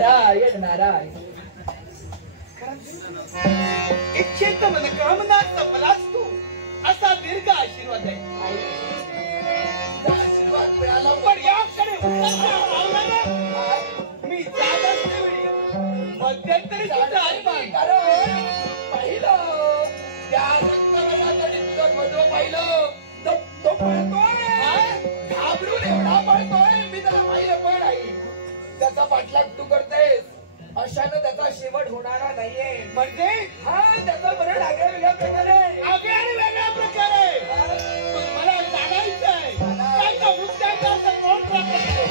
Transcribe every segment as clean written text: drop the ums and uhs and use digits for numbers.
नारायण नारायण. इच्छेत मनकामना सफलास्तु असा दीर्घ आशीर्वाद आहे. आशीर्वाद मिळाला पण याकडे मी जात असतेवेळी मध्यंतरी सुद्धा पाहिलं त्या रक्तगणाकडे तुझं बंधू पाहिलं तो पळतोय, घाबरून एवढा पळतोय. मी त्याला पाहिलं पण आहे. त्याचा पाठलाग तू करतेस, अशानं त्याचा शेवट होणारा नाहीये. म्हणजे हा त्याचा मरण आगळ्या वेगळ्या प्रकारे आगळ्या आणि वेगळ्या प्रकारे. पण मला जाणायचं आहे त्याचा मुद्द्याचा असं कोण प्राप्त केले.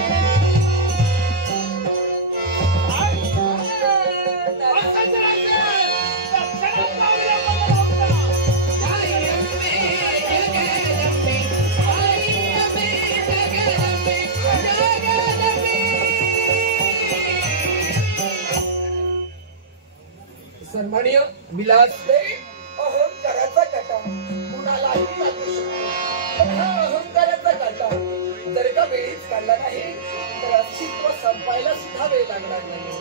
सन्माननीय विलास अहंकाराचा काटा कुणालाही लागू शकतो. पण हा अहंकाराचा काटा जर का वेळीच काढला नाही तर अस्तित्व संपायला सुद्धा वेळ लागणार नाही.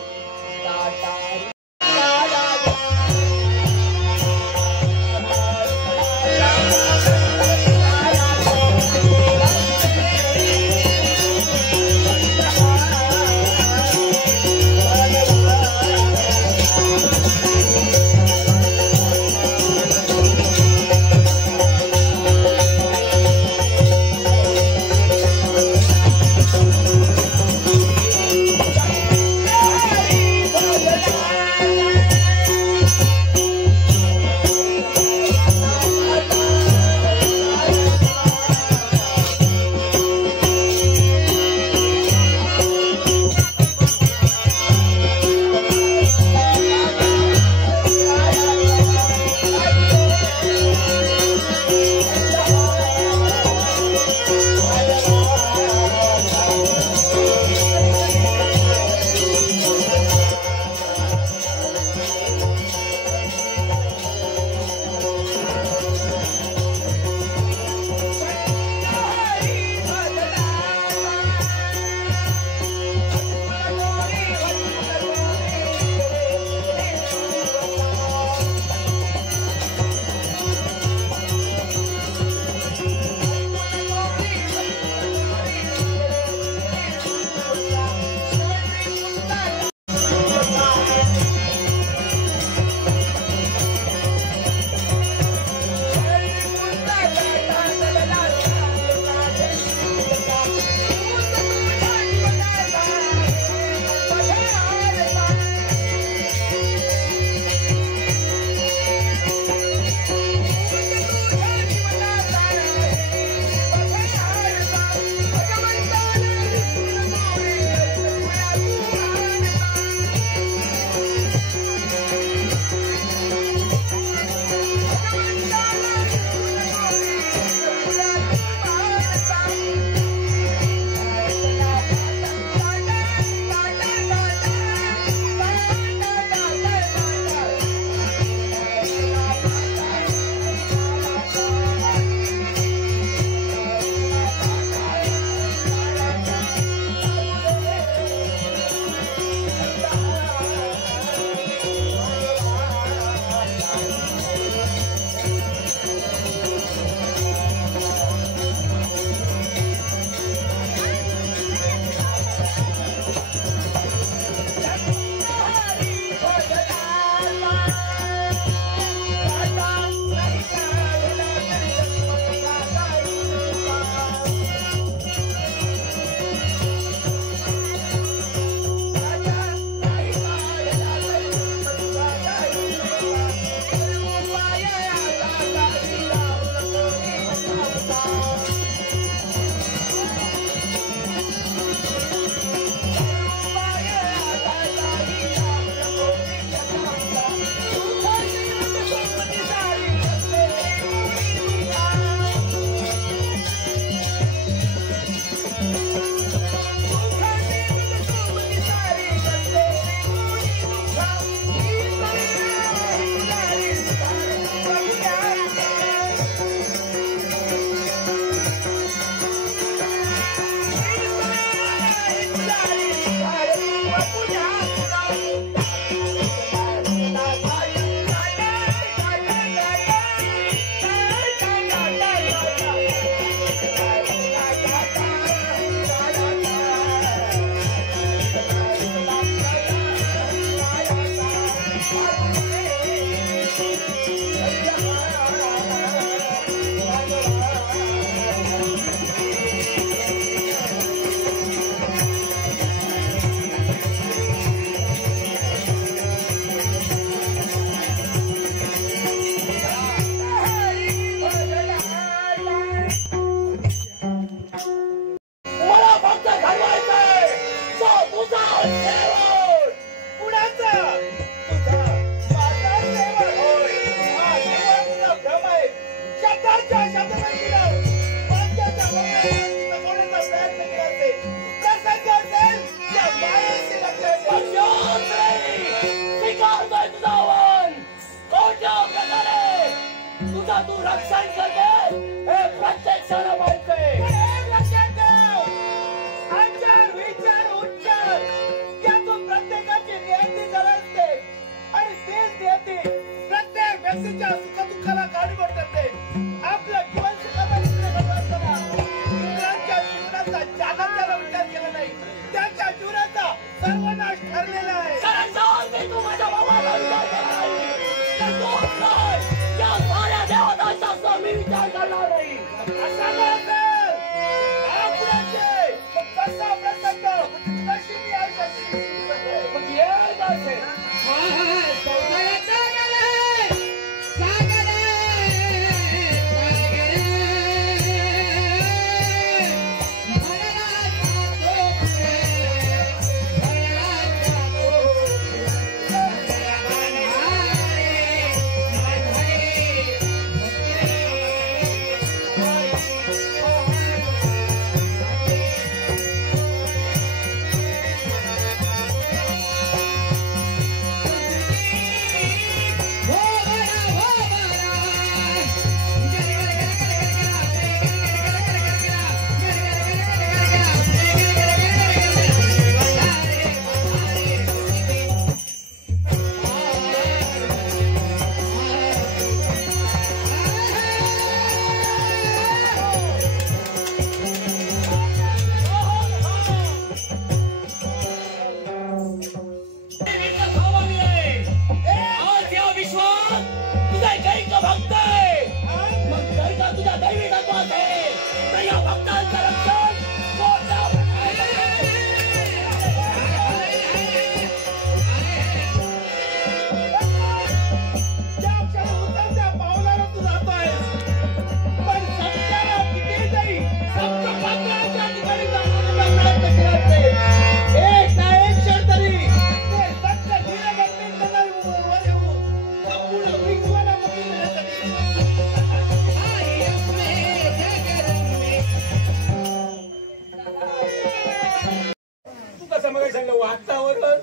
काय सांगलं वातावरण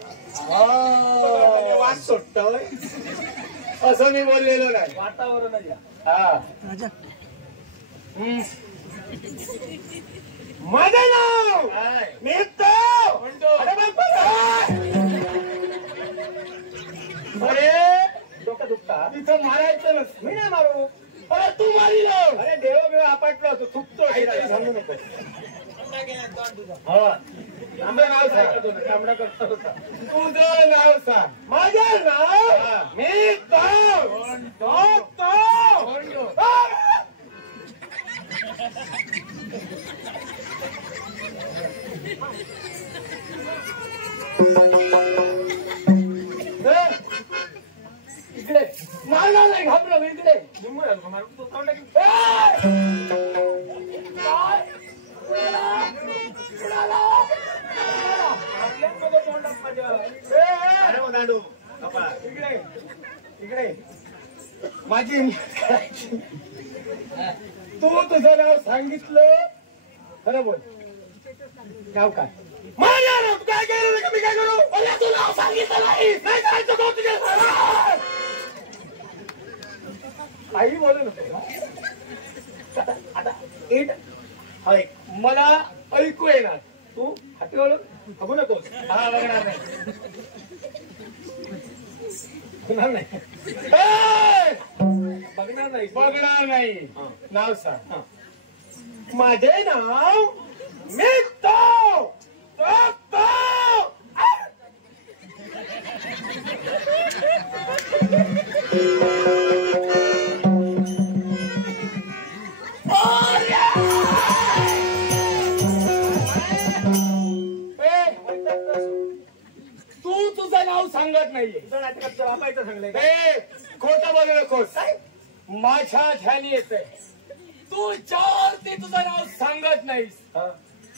वास सुटतोय असं मी बोललेलो नाही. वातावरण हा माझं नाव काय मित्र म्हणतो? अरे बापा अरे डोकं दुखता तिथं मारायचं नसतं. मी नाही मारू अरे तू मारिलो. अरे देव बिव आपटलो असतो थुकतो काहीतरी सांगू नको. हा तुझं नाव सांग. तांबडा करता होता तुझं नाव सांग. माझं नाव मी इकडे मारणार नाही घाबरव. इकडे इकडे इकडे माझी तू तुझं नाव सांगितलं. खरं बोल. नाव काय? माझ्या नाव काय केलं का मी काय करू अरे तू नाव सांगितलं नाही. नाही जायचं का तुझ्या काही बोलू नको. आता इट हाय मला ऐकू येणार. तू हाती वळून बघू नकोस हा बघणार नाही. होणार नाही ए! बघणार नाही बघणार नाही. हा. नाव सांग. हा. माझे नाव मित्तो. तू तुझं नाव सांगत नाहीये. तुझं नाटकात वापायचं सांगलंय ए, खोटं बोलू नकोस. माझ्या ध्यानी येतंय. तू ज्यावरती तुझं नाव सांगत नाहीस का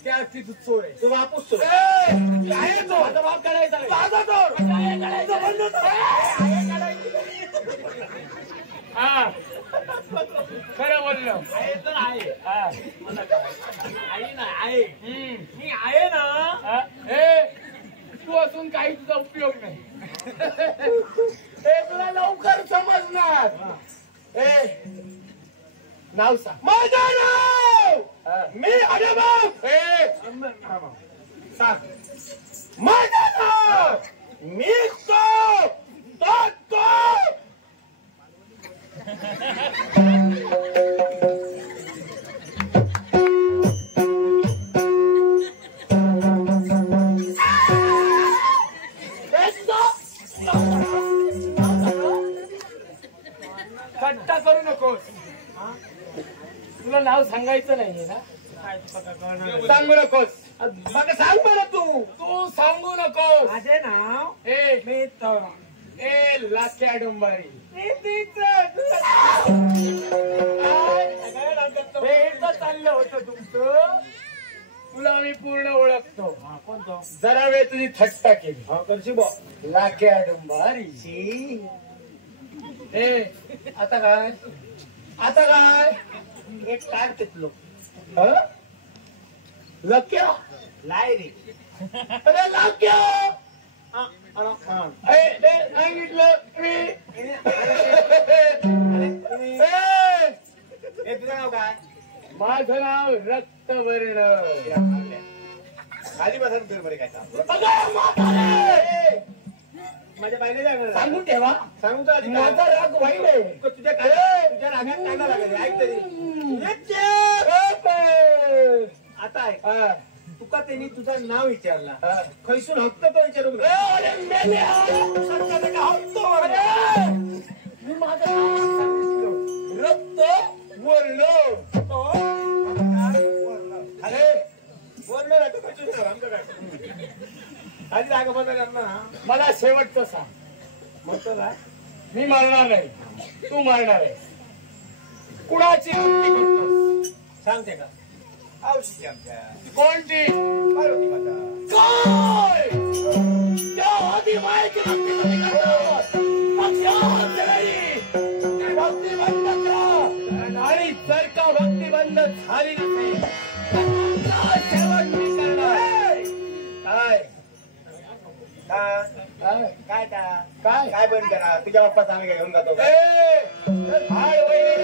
त्यावरती तू चोर आहे. तू वापूस ए, आहे तो. माझा बाप काढायचा नाही. माझा चोर. आहे काढायचं बंद कर. आहे काढायची. हा खरं बोललो. आहे तर आहे हा. मला काय आहे ना आहे मी आहे ना हा? ए, तू असून काही तुझा उपयोग नाही. ए, तुला लवकर समजणार. ए, नाव सांग. माझं नाव हा. मी अरे बाप ए, सांग. माझं नाव मी तो थट्टा करू नकोस. तुला नाव सांगायचं नाहीये ना. सांगू नकोस. मग सांग मला तू तू सांगू नकोस. माझे नाव ए, मी तो ए लाख्या डोंबारी. चाललं होतं तुमचं. तुला मी पूर्ण ओळखतो. कोणतो जरा वेळ तुझी थट्टा केली. हा करशी बो लाख्या डोंबारी. ए, आता काय? आता काय? एक काय तिथलो हं? लक्या. लाय रे अरे लाख्या. अरे ए, ते सांगितलं मी. हे तुझं नाव काय माझं नाव रक्तवर्ण. खाली बसा फिर बरे काय अगं, म्हातारे! माझ्या बायले जाणार सांगून ठेवा. सांगू तर आधी माझा राग वाईट आहे. तुझ्या तुझ्या रागात कांदा लागेल ऐक तरी आता आहे हा. तुका त्यांनी तुझं नाव विचारला हा. खैसून हप्त तो विचारून अरे, मेल्या! अरे, मी माझं नाव सांगितलं. रक्तवर्ण. अरे बोललो ना तू खैसून आमचं काय आधी जागा बदल ना मला शेवटचं सांग. म्हणतो काय मी मारणार नाही. तू मारणार आहे. कुणाची हत्या करतोस? सांगते का औषधी आमच्या कोणती? पार्वती माता काय? त्या आदिमायेची भक्ती तुम्ही करतो. मग या वेळी ती भक्ती बंद करा. आणि जर का भक्ती बंद झाली नसेल तर तुमचा शेवट मी करणार. काय? काय आता? काय? काय बंद करा तुझ्या बाप्पाच आम्ही काय घेऊन जातो का? हाय वैरी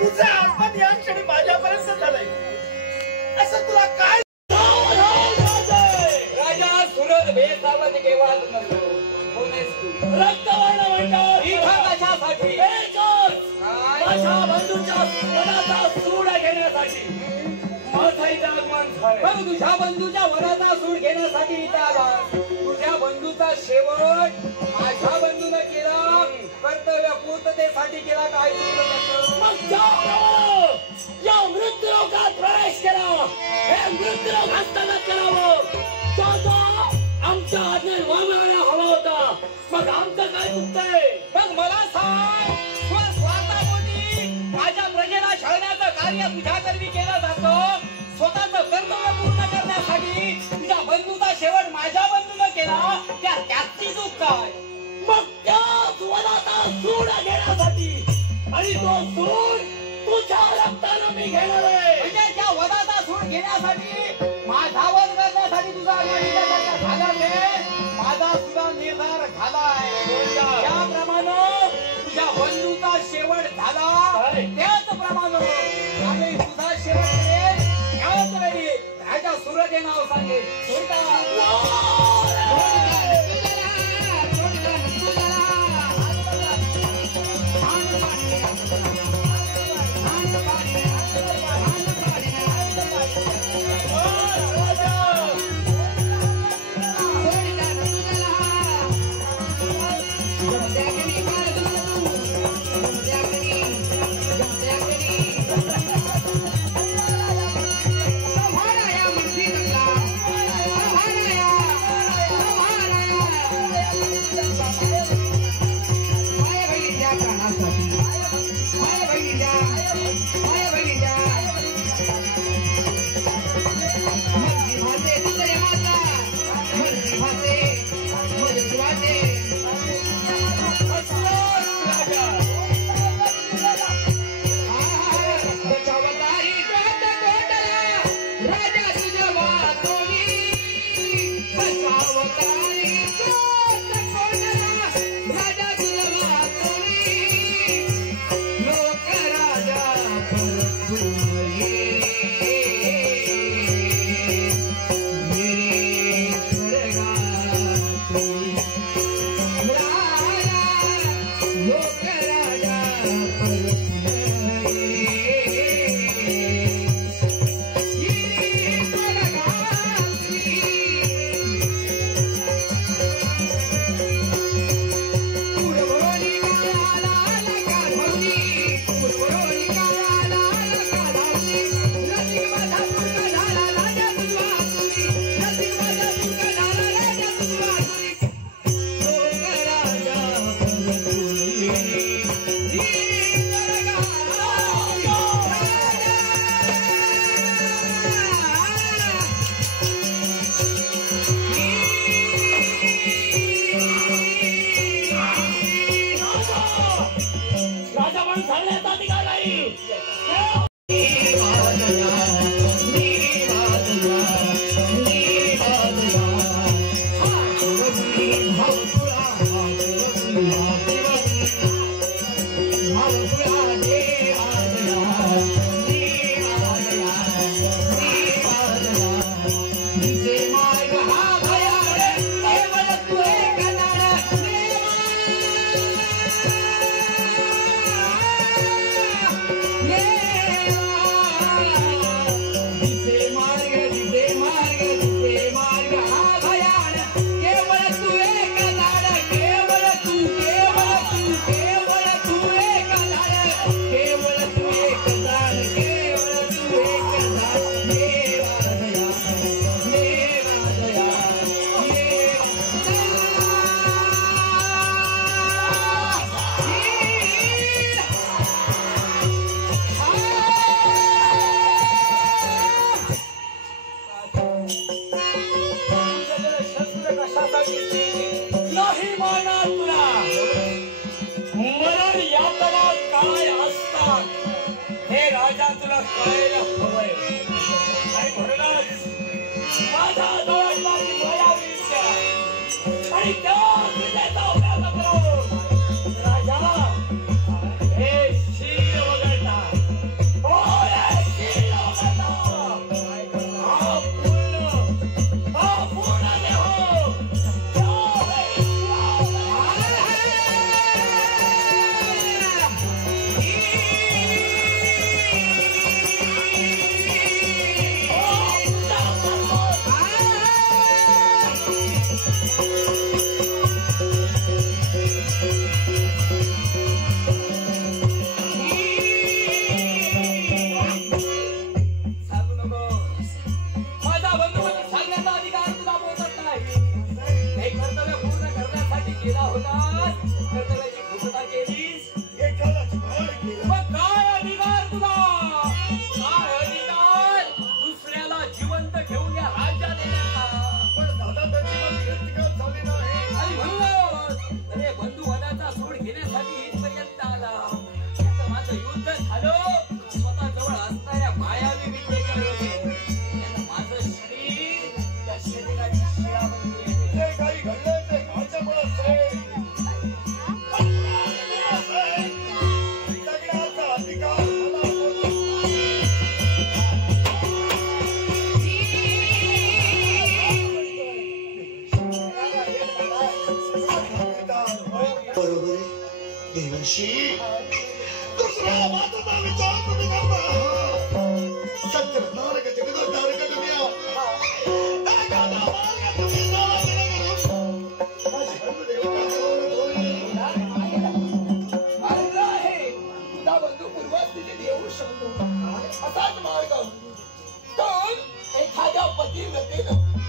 तुझा आत्मन या क्षणी माझ्यापर्यंत झालाय असं तुला काय राजा सुरत भेसावत केव्हा नसतो रक्तवर्ण म्हणतात कशासाठी माझ्या बंधूच्या मनाचा सूड घेण्यासाठी माझाही आगमन झाले मग तुझ्या बंधूच्या वराचा सूड घेण्यासाठी इथं आला. तुझ्या बंधूचा शेवट माझ्या बंधून केला, कर्तव्य पूर्ततेसाठी केला. काय मग या मृत्यूलोकात प्रवेश केला, हे मृत्यूलोक हस्तगत करावं, तो आमच्या आज्ञेत वागायला हवा होता. मग आमचं काय चुकतंय? मग मला सांग, स्वस्वार्थापोटी माझ्या प्रजेला छळण्याचं कार्य तुझ्याकरवी केलं जातं. स्वतःचं कर्तव्य पूर्ण करण्यासाठी तुझ्या बंधूचा शेवट माझ्या बंधूनं केला, त्याची चूक काय? मग त्याच वनाचा सूड घेण्यासाठी, आणि तो सूड तुझ्या रक्तानं मी घेणार आहे. म्हणजे त्या वधाचा सूड घेण्यासाठी, माझा वध करण्यासाठी तुझा झाला असेल. माझा सुद्धा निर्धार झालाय. त्याप्रमाणे तुझ्या बंधूचा शेवट झाला, त्याचप्रमाणे आम्ही तुझा शेवट करेल. त्याच वेळी राजा सूर्य नाव सांगेल.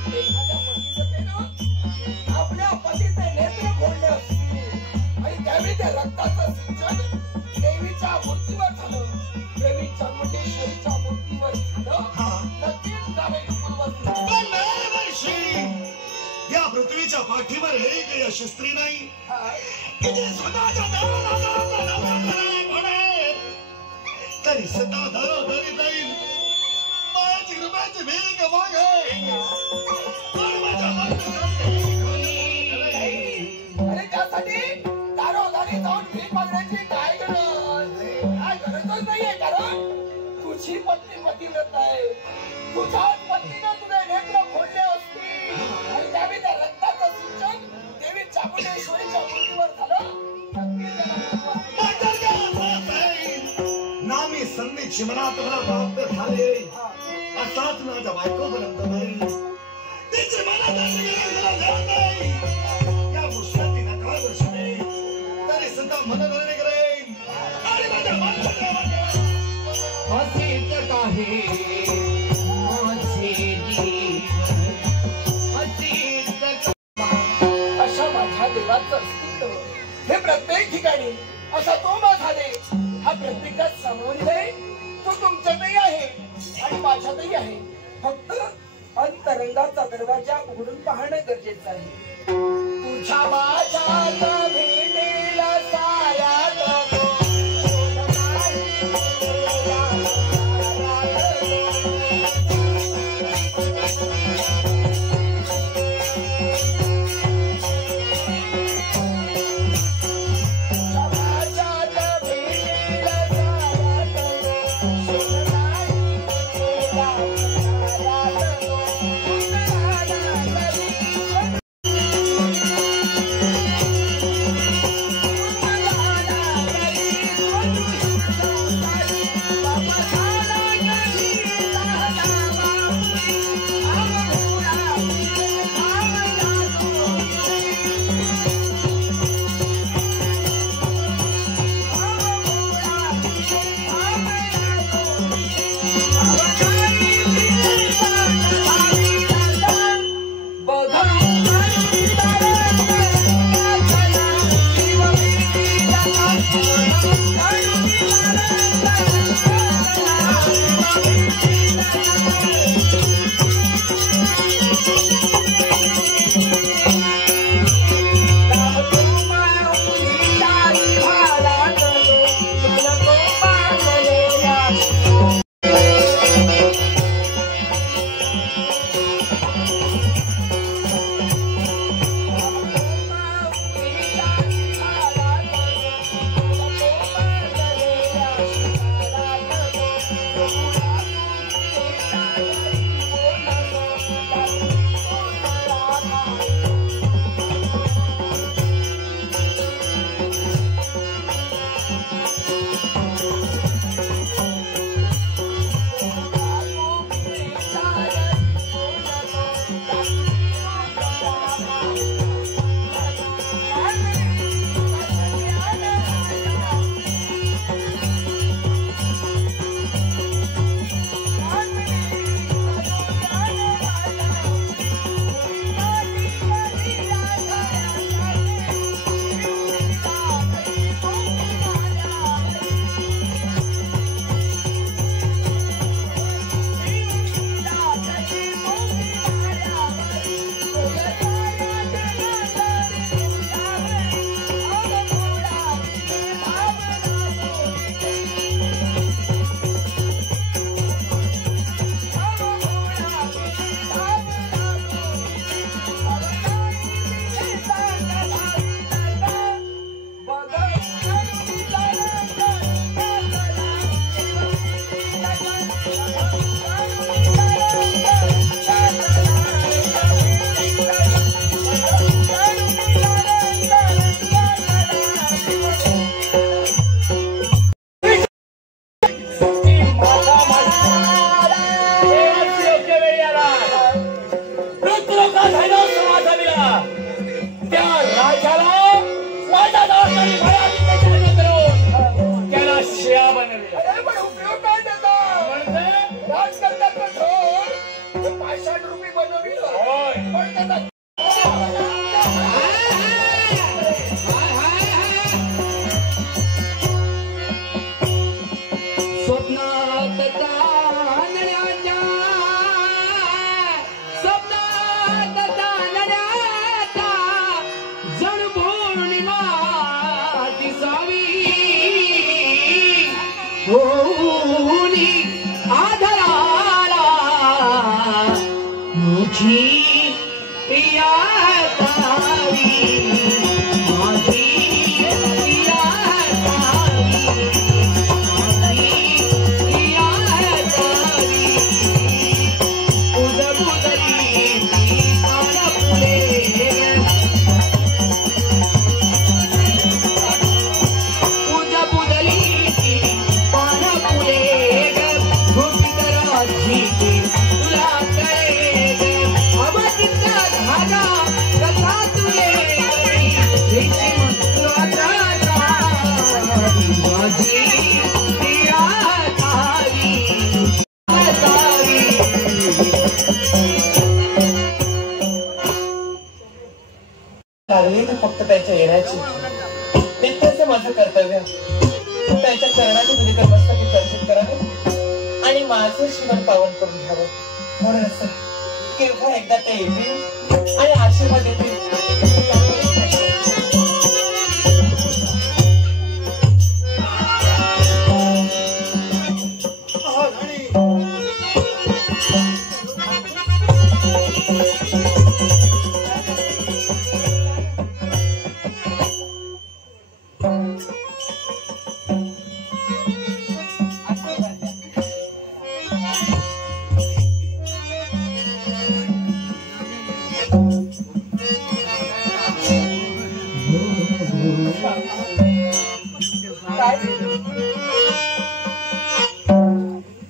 एखाद्या पतिव्रतेनं आपल्या पतीचे नेत्र फोडले असतील आणि त्यावेळी त्या रक्ताचं सिंचन देवीच्या मूर्तीवर झालं, देवी चामुंडेश्वरीच्या मूर्तीवर झालं, नक्कीच जावई पूर्वज या पृथ्वीच्या पाठीवर एक यश स्त्री नाही हा जे स्वतःच्या तरी सदा धरी जाईल माझी कृपाची भीक मागे अरे त्यासाठी दारोदारी जाऊन भीक मागण्याची काय गरजच नाहीये, कारण तुझी पत्नी पतिव्रत आहे, तुझ्याच पत्नीनं तुझे नेत्र फोडले असतील आणि त्यावेळी त्या रक्ताचं सिंचन देवी चामुंडेश्वरीच्या मूर्तीवर झालं, नामी संधी जीवनात मला प्राप्त झाले असाच माझ्या बायकोपर्यंत नाही तिचे मला नाही या पुष्पाची नकार दर्शने तरी सुद्धा मनोरंजन करेन आणि माझ्या असित काही अशा माझ्या देवाचं अस्तित्व हे प्रत्येक ठिकाणी असा तो माझा देव हा प्रत्येकात सामावून आहे, तो तुमच्यातही आहे आणि माझ्यातही आहे, फक्त अंतरंगाचा दरवाजा उघडून पाहणं गरजेचं आहे. तुझ्या माझ्या भेटेला साऱ्यात 65 रुपये बनवली होय. पण त्याचा स्वप्नात तांदळ्याच्या स्वप्नात तांदळ्याच्या जण पौर्णिमा दिसावी होऊनी आधाराला मुझी प्रिया तारी माझी प्रिया तारी लागली ना फक्त त्याच्या येण्याची नित्याचं माझं कर्तव्य त्याच्या चरणाची धुरी मस्तकी दर्शन करावे आणि माझं जीवन पावन करून घ्यावं म्हणून केव्हा एकदा ते येतील आणि आशीर्वाद देतील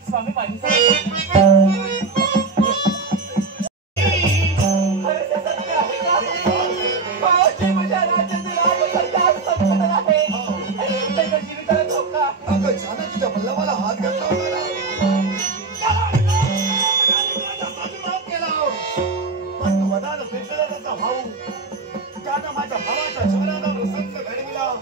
स्वामी मला हात घातला पण वदान पेशव्याचा भाऊ त्यानं माझ्या भावाच्या जीवनाला संत घडविला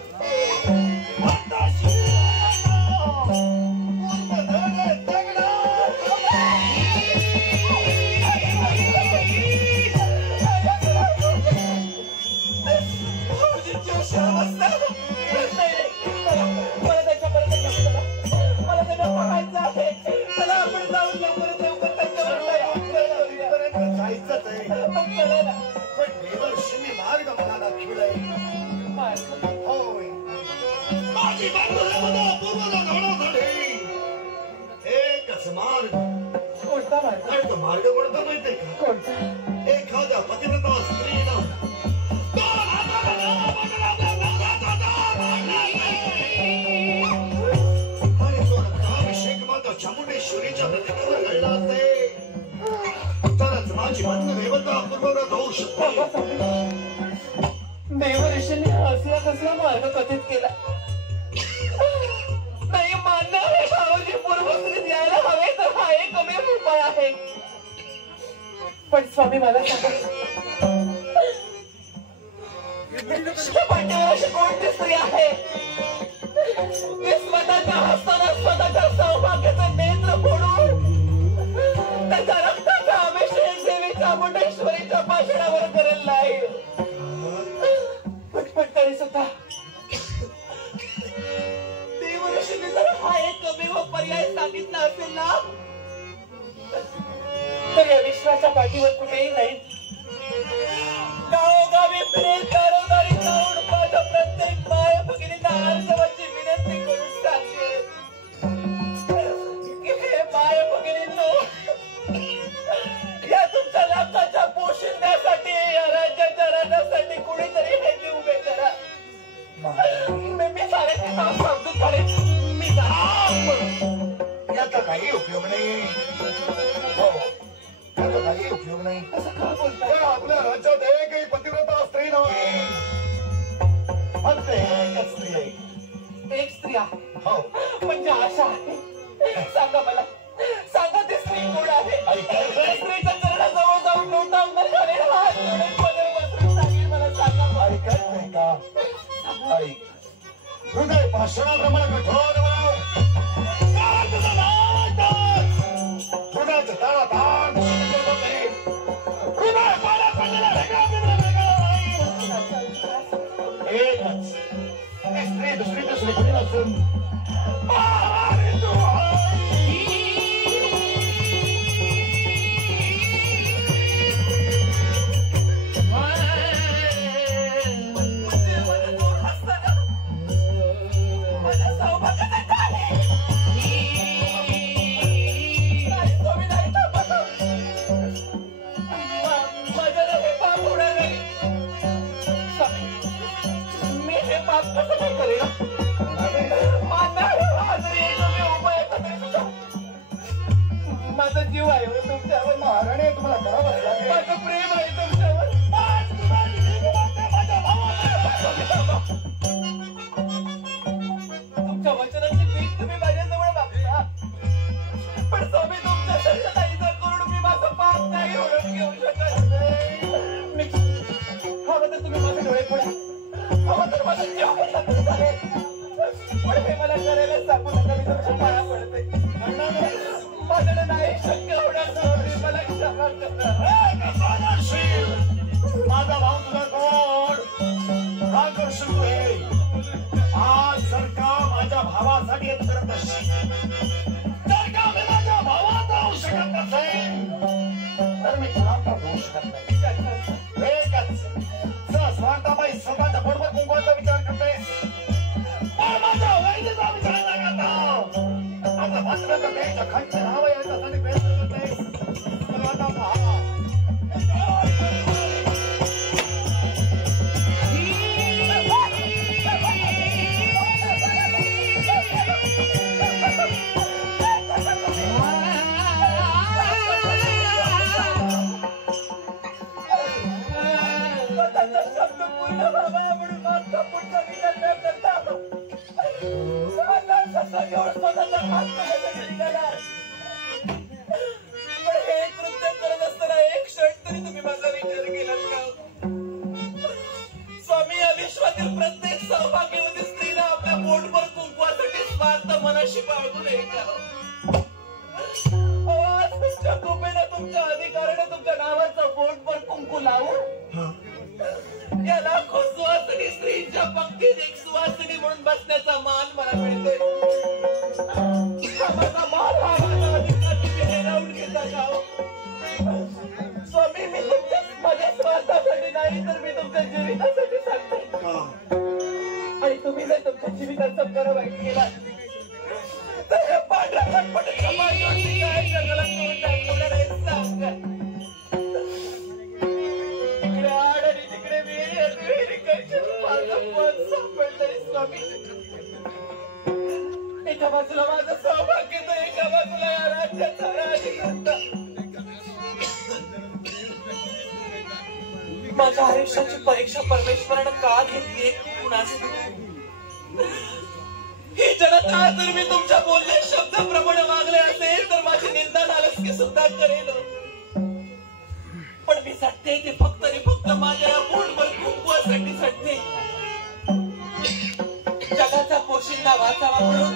मार्ग कोणता माहितीये का एखाद्या पतिव्रता स्त्रीला अभिषेक माता चामुंडेश्वरीच्या प्रतिमेवर घडला असते तरच माझी बंध देवता पूर्वव्रत होऊ शकते देवऋषींनी असला कसला मार्ग कथित केला नाही मान्य आहे भाऊजी पूर्वस्थितीत यायला हवे तर हा एकमेव उपाय आहे पण स्वामी मला सांगा पांडवाला अशी कोणती स्त्री आहे ती स्वतःच्या हस्ताना स्वतःच्या सौभाग्याचं नेत्र फोडून त्याच्या रक्ताचा अभिषेक देवी चामुंडेश्वरीच्या पाषाणावर करेल नाही पण तरी सुद्धा देवऋषींनी जर हा एकमेव पर्याय सांगितला असेल ना तर या विश्वाच्या पाठीवर कुठेही नाही गावोगावी फिरेल दारोदारी जाऊन माझ्या प्रत्येक माय भगिनींना अर्धवाची विनंती करून सांगेल की हे माय भगिनींनो या तुमच्या लाखाच्या पोशिंद्यासाठी या राज्याच्या राजासाठी कुणीतरी हे उभे करा मी सारे समजून काढेन मी याचा काही उपयोग नाही काही उपयोग नाही असं का बोलताय आपल्या राज्यात एकही पतिव्रता स्त्री नाही फक्त एकच स्त्री आहे एक स्त्री आहे हो म्हणजे आशा आहे सांगा मला सांगा ती स्त्री कोण आहे स्त्रीचा शासनाप्रमाणे कठोर दुसरी कोणी नसून माझा जीव आहे तुमच्यावर महाराणे तुम्हाला करावं लागेल माझं प्रेम आहे तुमच्यावर तुमच्या वचनाची भीक तुम्ही माझ्याजवळ मागता पण स्वामी तुमच्या शरीराला इजा करून मी माझं पाप नाही ओळख घेऊ शकत हवं तर तुम्ही माझे डोळे फोडा हवं तर माझा जीव घेतला तरी चालेल पण हे मला करायला सांगू नका मी तुमच्या पाया पडते माझ्याकडे नाही शक्य होण्याचं मला क्षमा करा माझा भाऊ तुला कोण का करशील तू हे आज जर का माझ्या भावासाठी येत करत असशील जर का मी माझ्या भावात राहू शकत नसेल तर मी तुला होऊ शकत नाही एकच स्वार्थाबाई स्वतःच्या बरोबर कुंकवाचा विचार करते पण माझ्या वैद्यचा विचार न करता आता मात्र त्याच्या खालच्या राहावं याच्यासाठी प्रयत्न करते तर आता पहा शब्द पूर्ण बाबा म्हणून माझा पुढचा विचार न करता स्वतःचा हात निघाला पण हे कृत्य करत असताना एक क्षण तरी तुम्ही माझा विचार केलात का स्वामी या विश्वातील प्रत्येक सौभाग्यवती स्त्रीला आपल्या पोटभर कुंकवासाठी स्वार्थ मनाशी बाळगू नये का आज तुमच्या कृपेने तुमच्या अधिकाराने तुमच्या नावाचा पोटभर कुंकू लावू या लाखो सुवासिनी स्त्रीच्या पंक्तीत एक सुवासिनी म्हणून बसण्याचा मान मला मिळतोय माझा मान हा माझा अधिकार तुम्ही हिरावून घेता का स्वामी मी तुमच्या माझ्या स्वार्थासाठी नाही तर मी तुमच्या जीवितासाठी सांगते आणि तुम्ही जर तुमच्या जीविताचा बरं वाईट केला तर हे पांढऱ्या खटपटीच्या पाठीवरती काय जगाला तोंड दाखवणार आहे सांगा तिकडे आड आणि तिकडे विहीर कशी माझं पद सापडलंय स्वामी एका बाजूला माझं सौभाग्य तर एका बाजूला या राज्याचा राजकर्ता माझ्या आयुष्याची परीक्षा परमेश्वरानं का घेतली कुणाचे ही जनता जर मी तुमच्या बोलले शब्दाप्रमाणे वागले असेल तर माझी निंदा नालस्की सुद्धा करेल पण मी सटते ते फक्त आणि फक्त माझ्या पोटभर कुंकवासाठी सटते जगाचा पोशिंदा वाचावा म्हणून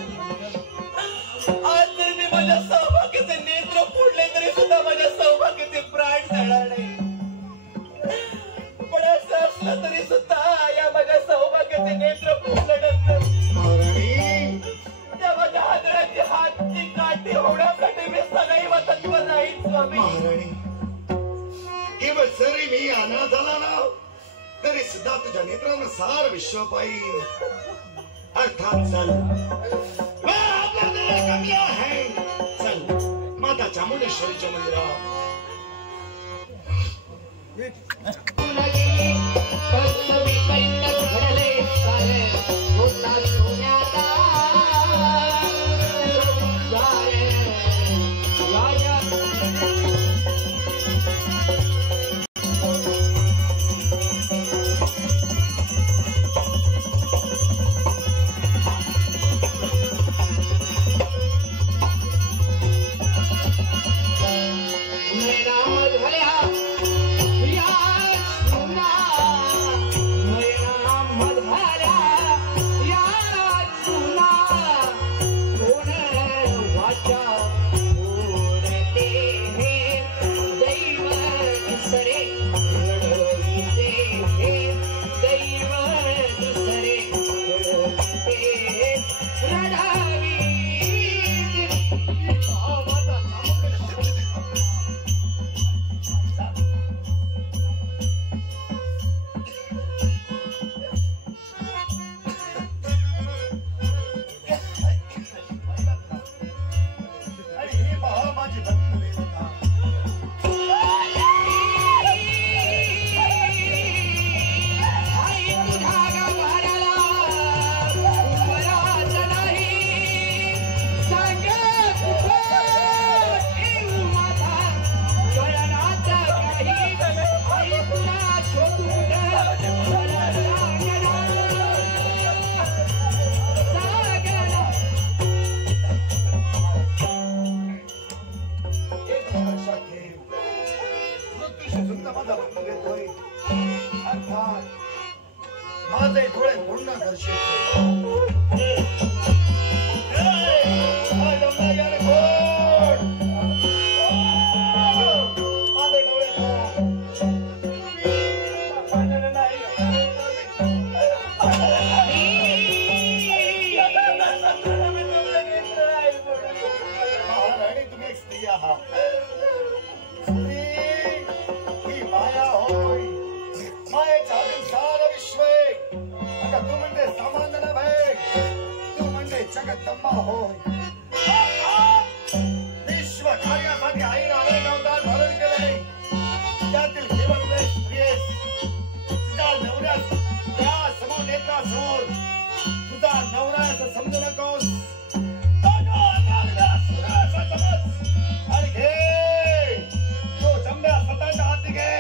आज जर मी माझ्या सौभाग्याचे नेत्र फोडले तरी सुद्धा माझ्या सौभाग्याचे प्राण जाणार नाही पण असं असलं तरी सुद्धा या माझ्या सौभाग्याचे नेत्र फोडल्यानंतर त्या माझ्या हादऱ्याची हातची काठी होण्यासाठी मी सगळी वतनवर राहील स्वामी केवळ जरी मी अनाथ झाला ना तरी सुद्धा तुझ्या नेत्रांना सार विश्व पाहिजे अर्थात चल आपल्याला कमी आहे चल माता चामुंडेश्वरीच्या मंदिरात या माझे डोळे पूर्ण दर्शित जगदंबा होय विश्व कार्यासाठी आईने अनेक अवतार धारण केले त्यातील केवळ प्रियेस तुझ्या नवऱ्यास त्या समोर नेत्रासमोर तुझा नवरा असं समजू नकोस आणि घे तो जंब्या स्वतःच्या हाती घे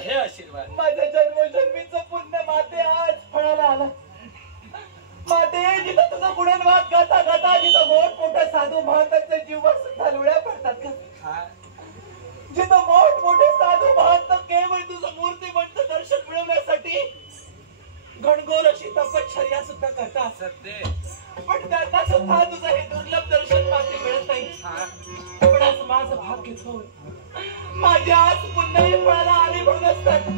हे आशीर्वाद माझ्या जन्मोजन्मीचं पुण्य माते आज फळाला आला माते जिथं तुझं गुणवाद गाता गाता जिथं मोठमोठ्या साधू महांतांचे जीव सुद्धा लुळ्या पडतात का जिथं मोठमोठे साधू महांत केवळ तुझं मूर्तिमंत दर्शन मिळवण्यासाठी गणगोर अशी तपश्चर्या सुद्धा करतात पण त्यांना सुद्धा तुझं हे दुर्लभ दर्शन मात्र मिळत नाही पण आज माझं भाग्य घेतो माझ्या आज पुन्हा फळाला आले म्हणून असतात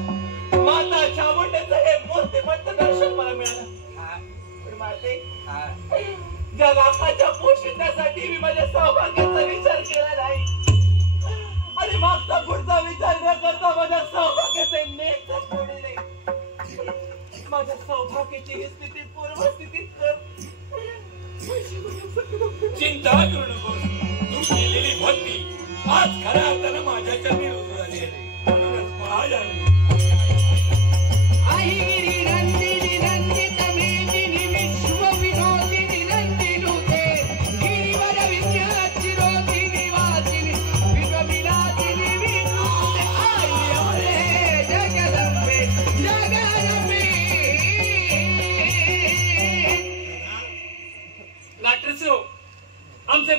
माता चामुंडेचं हे मूर्तिमंत दर्शन मला मिळालं पण माते ज्या लाखाच्या पोषिण्यासाठी मी माझ्या सौभाग्याचा विचार केला नाही आणि मागचा पुढचा विचार न करता माझ्या सौभाग्याचे नेट सोडले माझ्या सौभाग्याची ही स्थिती पूर्वस्थितीत कर चिंता करू नकोस तू केलेली भक्ती आज खऱ्या अर्थानं माझ्या चरणी रुजू झाली आहे म्हणूनच पाय आली आई नंदिनी नंदित मेदिनी विश्व विनोदिनी नंदिनुते गिरिवर विद्याचिरोदिनी वासिनी विगमिनादिनी विनोदे आई अम्बे जगदंबे जगदंबे लाटरसो आमचे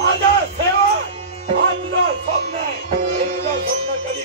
माझा सेवक हा तुझा स्वप्न आहे हे तुझं स्वप्न कधी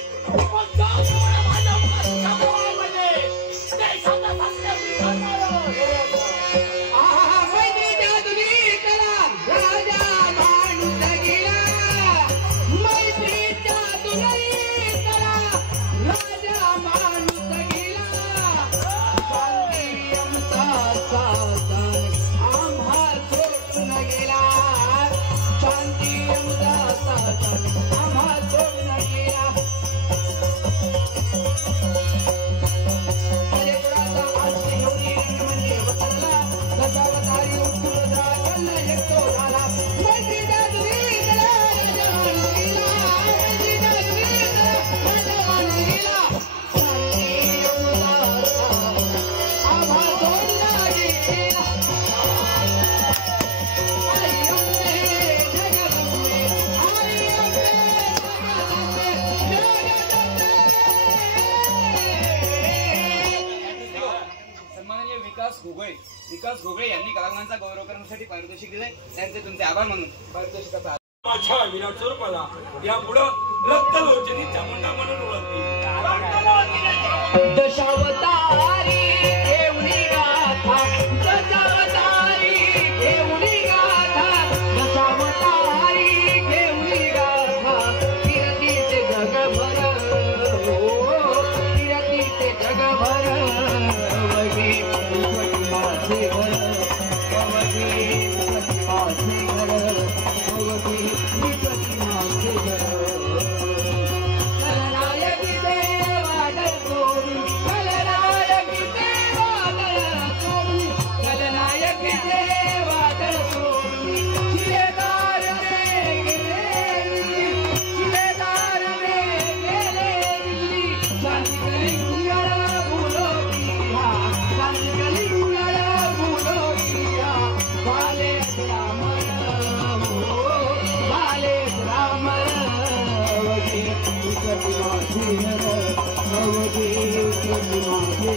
विकास घोगळे यांनी कलाकारांचा गौरव करण्यासाठी पारितोषिक दिले. त्यांचे तुमचे आभार म्हणून पारितोषिकाचा माझ्या विराट स्वरूपाला यापुढं रक्तलोचनी चामुंडा म्हणून ओळखली. दशावतारी घेऊनी गाथा, दशावतारी घेऊनी गाथा, दशावतारी घेऊनी गाथा, फिरतीचे जगभर, फिरतीचे जगभर, वही माझे घर, वही माझे घर, वही माझे घर. खलनायकी देवा डरतोरी, खलनायकी देवा डरतोरी, खलनायकी देवा डरतोरी. शिलेदार रे गेले दिल्ली, शिलेदार रे गेले दिल्ली, शांती गली गुंगारा बोलो दिया, शांती गली गुंगारा बोलो दिया. वाले रामन हो, वाले रामन वगे माझे घर, वगे माझे